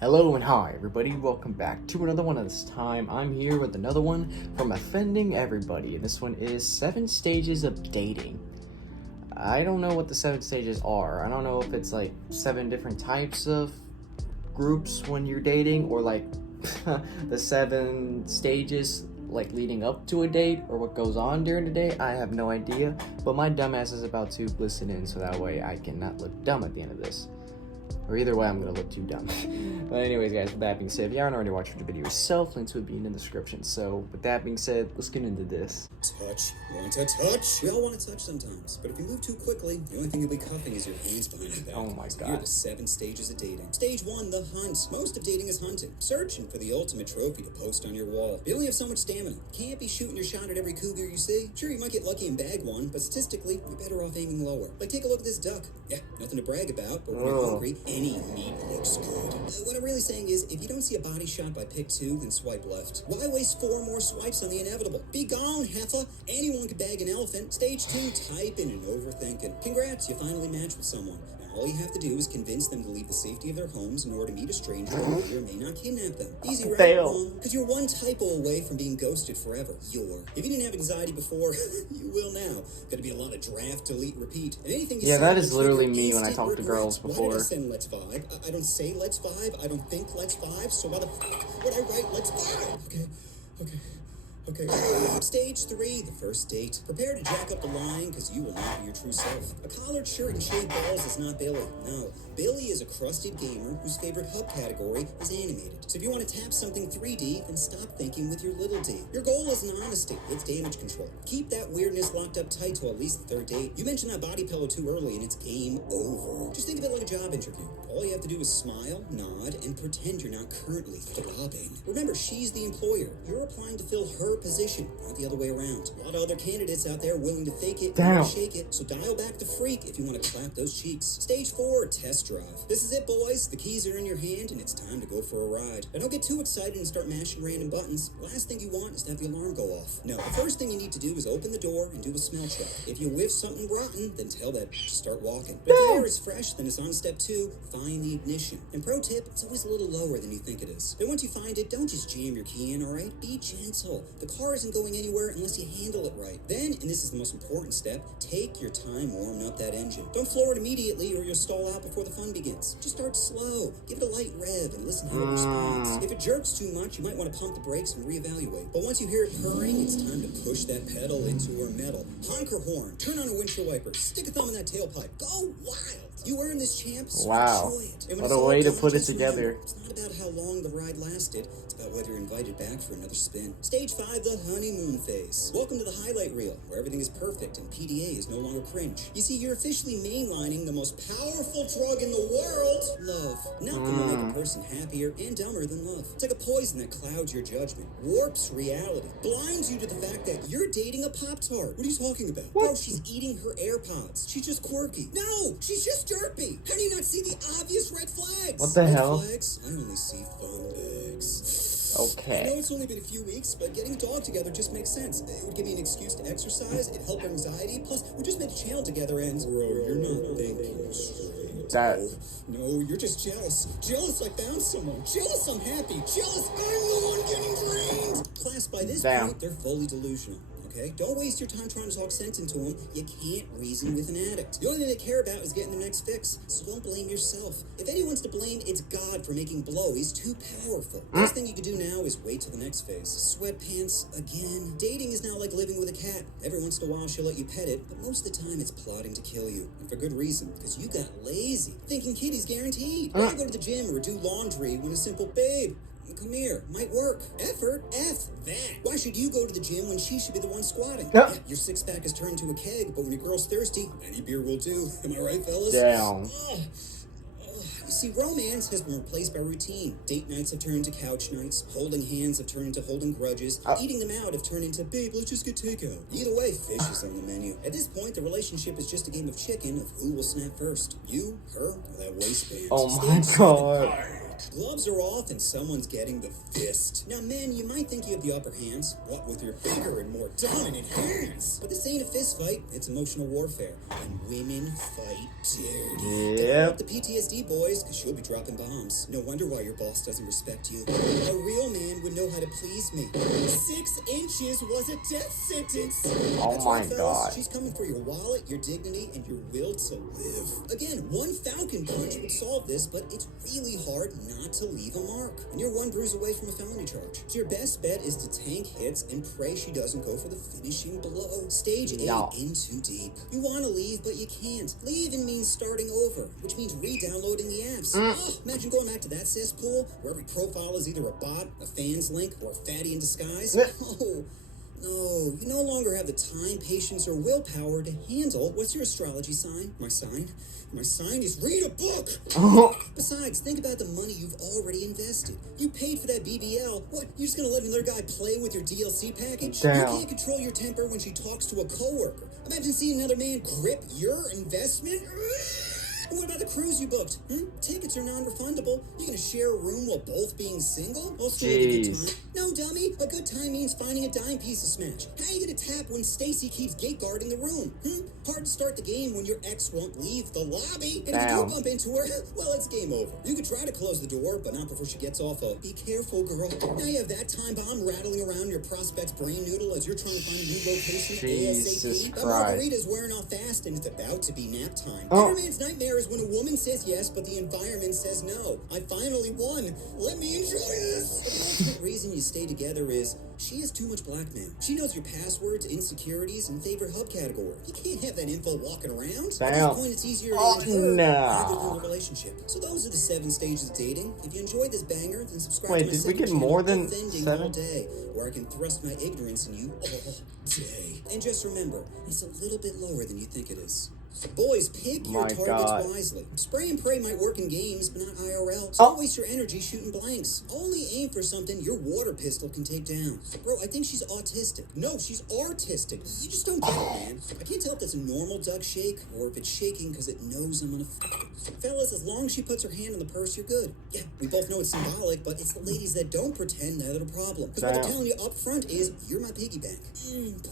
Hello and hi everybody, welcome back to another one. This time I'm here with another one from Offending Everybody, and this one is 7 Stages of Dating. I don't know what the 7 stages are. I don't know if it's like 7 different types of groups when you're dating, or like the 7 stages like leading up to a date, or what goes on during the date. I have no idea, but my dumbass is about to listen in so that way I cannot look dumb at the end of this. Or either way, I'm gonna look too dumb. But anyways, guys, with that being said, if you haven't already watched the video yourself, links will be in the description. So with that being said, let's get into this. Touch. Want to touch? We all want to touch sometimes, but if you move too quickly, the only thing you'll be cuffing is your hands behind your back. Oh my So here are god. the 7 stages of dating. Stage 1, the hunt. Most of dating is hunting, searching for the ultimate trophy to post on your wall. You only have so much stamina. Can't be shooting your shot at every cougar you see. Sure, you might get lucky and bag one, but statistically, you're better off aiming lower. Like, take a look at this duck. Yeah, nothing to brag about, but when you're hungry, any meat looks good. What I'm really saying is, if you don't see a body shot by pick 2, then swipe left. Why waste 4 more swipes on the inevitable? Be gone, heifer. Anyone could bag an elephant. Stage 2, typing and overthinking. Congrats, you finally matched with someone. Now, all you have to do is convince them to leave the safety of their homes in order to meet a stranger who may or may not kidnap them. Easy, right? Fail. Because you're one typo away from being ghosted forever. If you didn't have anxiety before, you will now. Gonna be a lot of draft, delete, repeat. And anything you Yeah, say that will is literally trigger me when I instant talk to girls regrets. before. Why did I send let's vibe? I don't say let's vibe. I don't think let's vibe. So why the fuck would I write let's vibe? Okay. Stage 3, the first date. Prepare to jack up the line, because you will not be your true self. A collared shirt and shaved balls is not Billy. No, Billy is a crusted gamer whose favorite hub category is animated. So if you want to tap something 3D, then stop thinking with your little d. Your goal isn't honesty, it's damage control. Keep that weirdness locked up tight till at least the 3rd date. You mentioned that body pillow too early, and it's game over. Just think of it like a job interview. All you have to do is smile, nod, and pretend you're not currently throbbing. Remember, she's the employer. You're applying to fill her position, not the other way around. A lot of other candidates out there willing to fake it Damn. and shake it, so dial back the freak if you want to clap those cheeks. Stage 4, test drive. This is it, boys. The keys are in your hand, and it's time to go for a ride. Now, don't get too excited and start mashing random buttons. The last thing you want is to have the alarm go off. No, the first thing you need to do is open the door and do a smell check. If you whiff something rotten, then tell that bitch to start walking. But if the air is fresh, then it's on step 2, find the ignition. And pro tip, it's always a little lower than you think it is. Then once you find it, don't just jam your key in, alright? Be gentle. The car isn't going anywhere unless you handle it right. Then, and this is the most important step, take your time warming up that engine. Don't floor it immediately or you'll stall out before the fun begins. Just start slow, give it a light rev, and listen how it responds. If it jerks too much, you might want to pump the brakes and reevaluate. But once you hear it purring, it's time to push that pedal into her metal. Honk her horn, turn on her windshield wiper, stick a thumb in that tailpipe, go wild! You earned this, champ, so Wow. enjoy it. And when What it's a all way to done, put it just together. remember, it's not about how long the ride lasted, it's about whether you're invited back for another spin. Stage 5, the honeymoon phase. Welcome to the highlight reel, where everything is perfect and PDA is no longer cringe. You see, you're officially mainlining the most powerful drug in the world, love. Nothing will make a person happier and dumber than love. It's like a poison that clouds your judgment, warps reality, blinds you to the fact that you're dating a Pop-Tart. What are you talking about? Bro, she's eating her AirPods. She's just quirky. No, she's just derpy. How do you not see the obvious red flags? What the Red hell? flags? I only see fun bags. Okay. I know it's only been a few weeks, but getting a dog together just makes sense. It would give me an excuse to exercise, it'd help anxiety, plus we just made a channel together and... Bro, you're not thinking straight. That- No, you're just jealous. Jealous I found someone. Jealous I'm happy. Jealous I'm the one getting drained. Class, by this Damn. point, they're fully delusional. Okay? Don't waste your time trying to talk sense into them. You can't reason with an addict. The only thing they care about is getting their next fix, so don't blame yourself. If anyone's to blame, it's God for making blow. He's too powerful. Best thing you can do now is wait till the next phase. Sweatpants again. Dating is now like living with a cat. Every once in a while she'll let you pet it, but most of the time it's plotting to kill you. And for good reason, because you got lazy. Thinking kitty's guaranteed. Why go to the gym or do laundry when a simple babe... Come here, might work. Effort, F that. Why should you go to the gym when she should be the one squatting? Yep. Yeah, your six-pack has turned into a keg, but when your girl's thirsty, any beer will do. Am I right, fellas? Damn. You see, romance has been replaced by routine. Date nights have turned into couch nights. Holding hands have turned into holding grudges. Eating them out have turned into, babe, let's just get takeout. Either way, fish is on the menu. At this point, the relationship is just a game of chicken of who will snap first. You, her, or that waistband. Oh my god. Gloves are off and someone's getting the fist. Now, men, you might think you have the upper hands, what with your bigger and more dominant hands. But this ain't a fist fight, it's emotional warfare. And women fight dirty. Yep. The PTSD, boys, because she'll be dropping bombs. No wonder why your boss doesn't respect you. A real man would know how to please me. 6 inches was a death sentence. Oh That's my right, fellas. God. She's coming for your wallet, your dignity, and your will to live. Again, one falcon punch would solve this, but it's really hard not to leave a mark. And you're one bruise away from a felony charge. So your best bet is to tank hits and pray she doesn't go for the finishing blow. Stage 8 in too deep. You want to leave, but you can't. Leaving means starting over, which means re-downloading the apps. Imagine going back to that cesspool where every profile is either a bot, a fans link, or a fatty in disguise. No, you no longer have the time, patience, or willpower to handle. What's your astrology sign? My sign? My sign is read a book! Besides, think about the money you've already invested. You paid for that BBL. What, you're just gonna let another guy play with your DLC package? Damn. You can't control your temper when she talks to a coworker. Imagine seeing another man grip your investment. What about the cruise you booked? Tickets are non-refundable. You gonna share a room while both being single? Well, still have a good time. No, dummy. A good time means finding a dime piece to smash. How you gonna tap when Stacy keeps gate guarding the room? Hard to start the game when your ex won't leave the lobby. And if you do bump into her, well, it's game over. You could try to close the door, but not before she gets off a be careful, girl. Now you have that time bomb rattling around your prospect's brain noodle as you're trying to find a new location ASAP. That margarita's wearing off fast and it's about to be nap time. Every man's nightmare is when a woman says yes, but the environment says no. I finally won. Let me enjoy this. The ultimate reason you stay together is she has too much blackmail. She knows your passwords, insecurities, and favorite hub category. You can't have that info walking around. At this point, it's easier to end her rather than the relationship. So those are the 7 stages of dating. If you enjoyed this banger, then subscribe to my Did we get channel, more than Offending 7? All day, where I can thrust my ignorance in you all day. And just remember, it's a little bit lower than you think it is. Boys, pick your targets wisely. Spray and pray might work in games, but not IRL. So don't waste your energy shooting blanks. Only aim for something your water pistol can take down. Bro, I think she's autistic. No, she's artistic. You just don't get it, man. I can't tell if that's a normal duck shake or if it's shaking because it knows I'm gonna Fellas, as long as she puts her hand on the purse, you're good. Yeah, we both know it's symbolic, but it's the ladies that don't pretend that are the problem. Because what they're telling you up front is, you're my piggy bank.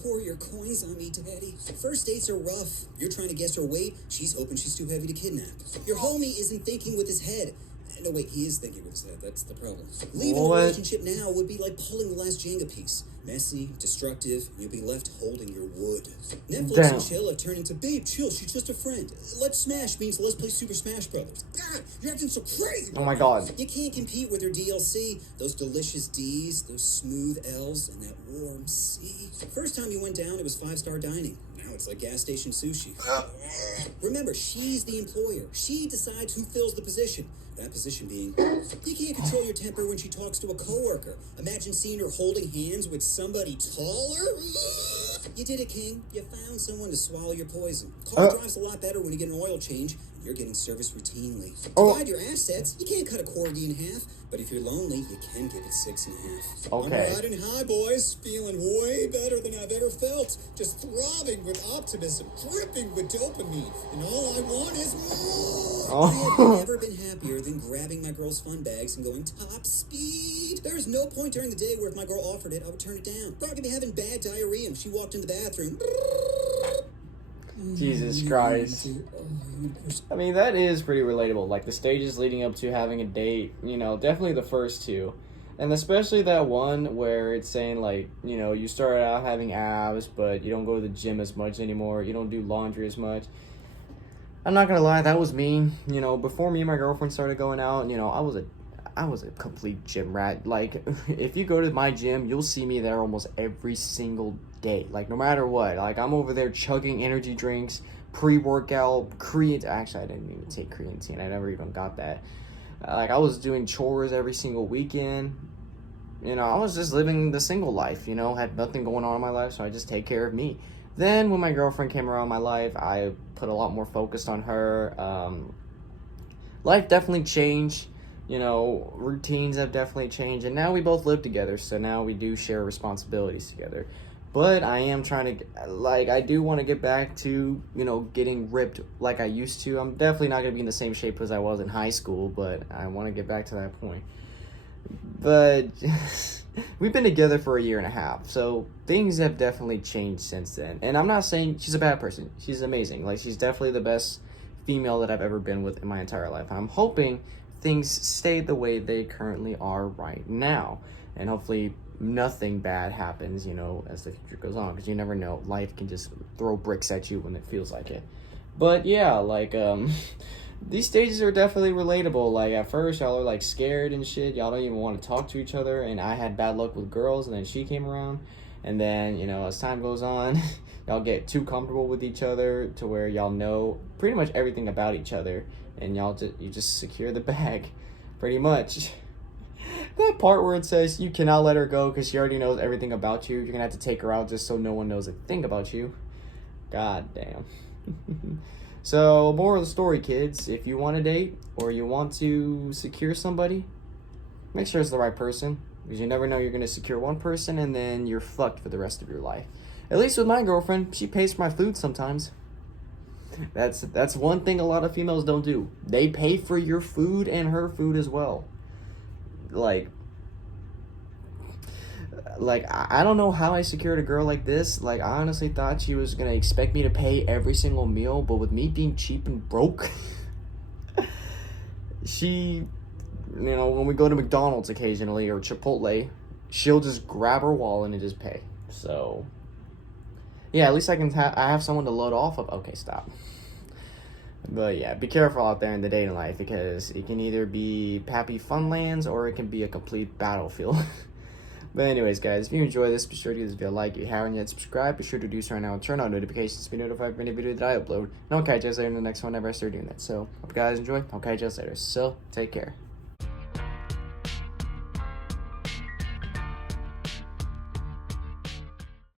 Pour your coins on me, daddy. First dates are rough. You're trying to guess her weight. She's hoping she's too heavy to kidnap. Your homie isn't thinking with his head. No, wait, he is thinking with his head. That's the problem. Leaving a relationship now would be like pulling the last Jenga piece. Messy, destructive, and you'll be left holding your wood. Netflix and chill have turned into, babe, chill, she's just a friend. Let's smash means let's play Super Smash Brothers. God, you're acting so crazy. Oh my God. You can't compete with her DLC. Those delicious D's, those smooth L's, and that warm C. First time you went down, it was 5-star dining. Now it's like gas station sushi. Remember, she's the employer. She decides who fills the position. That position being, you can't control your temper when she talks to a coworker. Imagine seeing her holding hands with somebody taller. You did it, King. You found someone to swallow your poison. Car drives a lot better when you get an oil change. You're getting service routinely. Divide your assets. You can't cut a corgi in half. But if you're lonely, you can give it 6.5. Okay. I'm riding high, boys. Feeling way better than I've ever felt. Just throbbing with optimism, dripping with dopamine. And all I want is more. I have never been happier than grabbing my girl's fun bags and going top speed. There is no point during the day where if my girl offered it, I would turn it down. Bro, I could be having bad diarrhea and she walked in the bathroom. Jesus Christ. I mean, that is pretty relatable. Like, the stages leading up to having a date, you know, definitely the first 2. And especially that one where it's saying, like, you know, you started out having abs, but you don't go to the gym as much anymore. You don't do laundry as much. I'm not gonna lie, that was me. You know, before me and my girlfriend started going out, you know, I was a complete gym rat. Like, if you go to my gym, you'll see me there almost every single day. Like, no matter what. Like, I'm over there chugging energy drinks, pre-workout, creatine. Actually, I didn't even take creatine. I never even got that. Like, I was doing chores every single weekend. You know, I was just living the single life, you know, had nothing going on in my life, so I just take care of me. Then, when my girlfriend came around my life, I put a lot more focus on her. Life definitely changed. You know, routines have definitely changed, and now we both live together, so now we do share responsibilities together. But I am trying to, like, I do want to get back to, you know, getting ripped like I used to. I'm definitely not going to be in the same shape as I was in high school, but I want to get back to that point. But we've been together for 1.5 years, so things have definitely changed since then. And I'm not saying she's a bad person. She's amazing. Like, she's definitely the best female that I've ever been with in my entire life. I'm hoping things stay the way they currently are right now, and hopefully nothing bad happens, you know, as the future goes on, because you never know. Life can just throw bricks at you when it feels like it. But yeah, like these stages are definitely relatable. Like at first y'all are like scared and shit, y'all don't even want to talk to each other, and I had bad luck with girls, and then she came around, and then, you know, as time goes on y'all get too comfortable with each other to where y'all know pretty much everything about each other, and you just secure the bag pretty much. That part where it says you cannot let her go because she already knows everything about you. You're gonna have to take her out just so no one knows a thing about you. God damn. So, moral of the story, kids, if you want to date or you want to secure somebody, make sure it's the right person, because you never know, you're gonna secure one person and then you're fucked for the rest of your life. At least with my girlfriend, she pays for my food sometimes. That's one thing a lot of females don't do. They pay for your food and her food as well. Like I don't know how I secured a girl like this. Like, I honestly thought she was gonna expect me to pay every single meal, but with me being cheap and broke, she, you know, when we go to McDonald's occasionally or Chipotle, she'll just grab her wallet and just pay. So yeah, at least I have someone to load off of. Okay, stop. But yeah, be careful out there in the dating life, because it can either be Pappy Funlands or it can be a complete battlefield. But anyways, guys, if you enjoy this, be sure to give this video a like. If you haven't yet subscribed, be sure to do so right now and turn on notifications to be notified for any video that I upload. And I'll catch you guys later in the next one whenever I start doing that. So, hope you guys enjoy. I'll catch you guys later. So, take care.